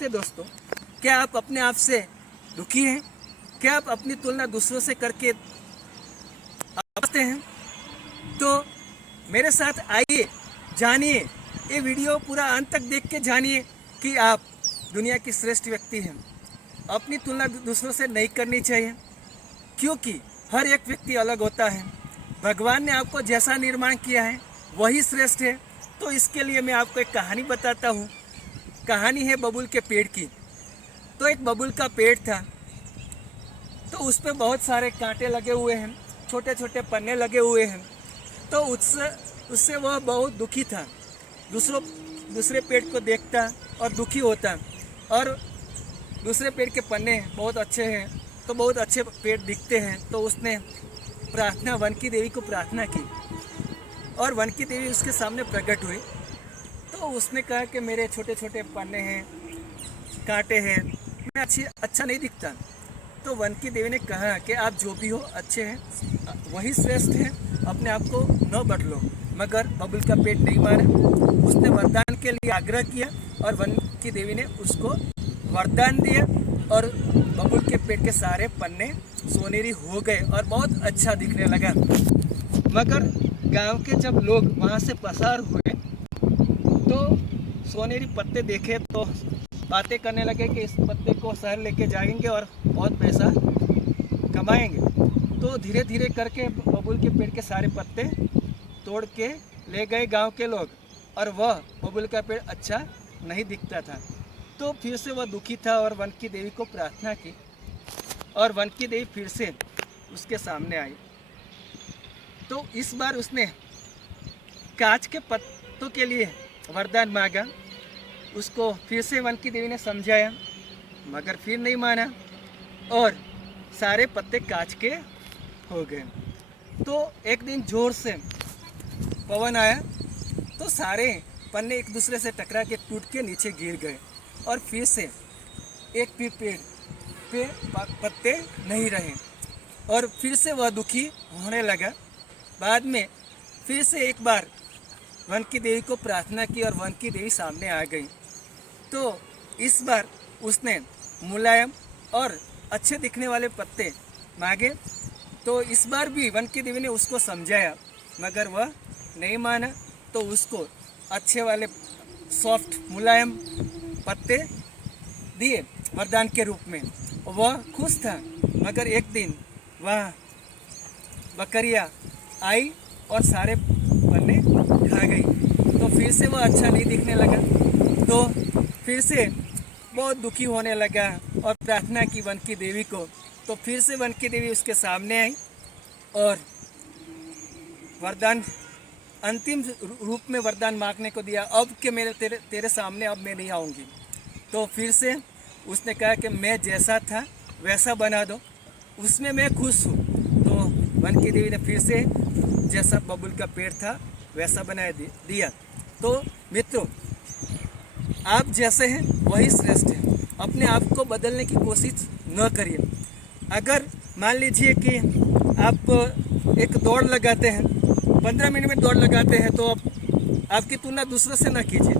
दोस्तों, क्या आप अपने आप से दुखी हैं? क्या आप अपनी तुलना दूसरों से करके समझते हैं? तो मेरे साथ आइए, जानिए, ये वीडियो पूरा अंत तक देख के जानिए कि आप दुनिया की श्रेष्ठ व्यक्ति हैं। अपनी तुलना दूसरों से नहीं करनी चाहिए, क्योंकि हर एक व्यक्ति अलग होता है। भगवान ने आपको जैसा निर्माण किया है वही श्रेष्ठ है। तो इसके लिए मैं आपको एक कहानी बताता हूँ। कहानी है बबूल के पेड़ की। तो एक बबूल का पेड़ था, तो उस पर बहुत सारे कांटे लगे हुए हैं, छोटे छोटे पन्ने लगे हुए हैं। तो उससे वह बहुत दुखी था। दूसरे पेड़ को देखता और दुखी होता, और दूसरे पेड़ के पन्ने बहुत अच्छे हैं, तो बहुत अच्छे पेड़ दिखते हैं। तो उसने वन की देवी को प्रार्थना की, और वन की देवी उसके सामने प्रकट हुई। तो उसने कहा कि मेरे छोटे छोटे पन्ने हैं, कांटे हैं, मैं अच्छा नहीं दिखता। तो वन की देवी ने कहा कि आप जो भी हो अच्छे हैं, वही श्रेष्ठ हैं, अपने आप को न बदलो। मगर बबूल का पेड़ नहीं माना। उसने वरदान के लिए आग्रह किया, और वन की देवी ने उसको वरदान दिया, और बबूल के पेड़ के सारे पन्ने सोनेरी हो गए और बहुत अच्छा दिखने लगा। मगर गांव के जब लोग वहाँ से पसार हुए, तो सोनेरी पत्ते देखे तो बातें करने लगे कि इस पत्ते को शहर लेके जाएंगे और बहुत पैसा कमाएंगे। तो धीरे धीरे करके बबूल के पेड़ के सारे पत्ते तोड़ के ले गए गांव के लोग, और वह बबूल का पेड़ अच्छा नहीं दिखता था। तो फिर से वह दुखी था और वन की देवी को प्रार्थना की, और वन की देवी फिर से उसके सामने आई। तो इस बार उसने कांच के पत्तों के लिए वरदान मांगा। उसको फिर से वन की देवी ने समझाया, मगर फिर नहीं माना, और सारे पत्ते कांच के हो गए। तो एक दिन जोर से पवन आया, तो सारे पन्ने एक दूसरे से टकरा के टूट के नीचे गिर गए, और फिर से एक भी पेड़ पे पत्ते नहीं रहे, और फिर से वह दुखी होने लगा। बाद में फिर से एक बार वन की देवी को प्रार्थना की, और वन की देवी सामने आ गई। तो इस बार उसने मुलायम और अच्छे दिखने वाले पत्ते मांगे। तो इस बार भी वन की देवी ने उसको समझाया, मगर वह नहीं माना। तो उसको अच्छे वाले सॉफ्ट मुलायम पत्ते दिए वरदान के रूप में। वह खुश था, मगर एक दिन वह बकरियां आई और सारे पन्ने खा गई। तो फिर से वह अच्छा नहीं दिखने लगा। तो फिर से बहुत दुखी होने लगा और प्रार्थना की वन की देवी को। तो फिर से वन की देवी उसके सामने आई, और वरदान अंतिम रूप में वरदान मांगने को दिया, अब के मेरे तेरे सामने अब मैं नहीं आऊँगी। तो फिर से उसने कहा कि मैं जैसा था वैसा बना दो, उसमें मैं खुश हूँ। तो वन की देवी ने फिर से जैसा बबूल का पेड़ था वैसा बना दिया। तो मित्रों, आप जैसे हैं वही श्रेष्ठ हैं। अपने आप को बदलने की कोशिश न करिए। अगर मान लीजिए कि आप एक दौड़ लगाते हैं, 15 मिनट में दौड़ लगाते हैं, तो आपकी तुलना दूसरों से न कीजिए।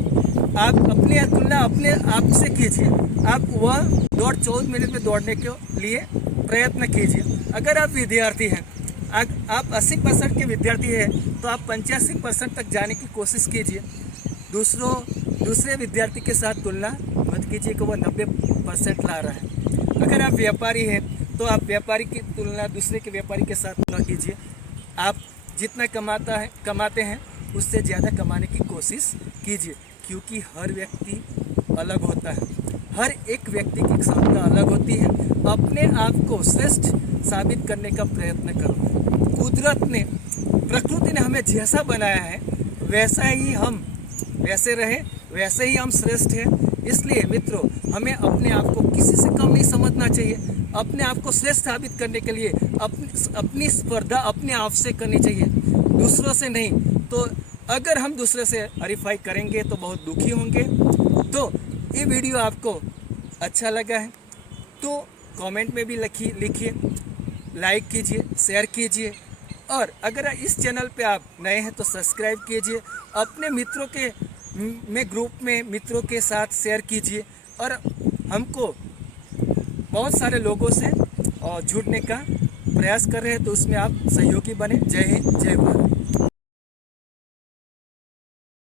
आप अपनी तुलना अपने आप से कीजिए। आप वह दौड़ 14 मिनट में दौड़ने के लिए प्रयत्न कीजिए। अगर आप विद्यार्थी हैं, आप 80% के विद्यार्थी हैं, तो आप 85% तक जाने की कोशिश कीजिए। दूसरे विद्यार्थी के साथ तुलना मत कीजिए कि वह 90% ला रहा है। अगर आप व्यापारी हैं, तो आप व्यापारी की तुलना दूसरे के व्यापारी के साथ न कीजिए। आप जितना कमाते हैं उससे ज़्यादा कमाने की कोशिश कीजिए, क्योंकि हर व्यक्ति अलग होता है। हर एक व्यक्ति की क्षमता अलग होती है। अपने आप को श्रेष्ठ साबित करने का प्रयत्न करो। कुदरत ने, प्रकृति ने हमें जैसा बनाया है वैसा ही हम वैसे रहे, वैसे ही हम श्रेष्ठ हैं। इसलिए मित्रों, हमें अपने आप को किसी से कम नहीं समझना चाहिए। अपने आप को श्रेष्ठ साबित करने के लिए अपनी स्पर्धा अपने आप से करनी चाहिए, दूसरों से नहीं। तो अगर हम दूसरे से हरीफाई करेंगे तो बहुत दुखी होंगे। तो ये वीडियो आपको अच्छा लगा है तो कमेंट में भी लिखिए, लाइक कीजिए, शेयर कीजिए, और अगर इस चैनल पे आप नए हैं तो सब्सक्राइब कीजिए। अपने मित्रों के ग्रुप में मित्रों के साथ शेयर कीजिए, और हमको बहुत सारे लोगों से जुड़ने का प्रयास कर रहे हैं, तो उसमें आप सहयोगी बने। जय हिंद, जय भारत।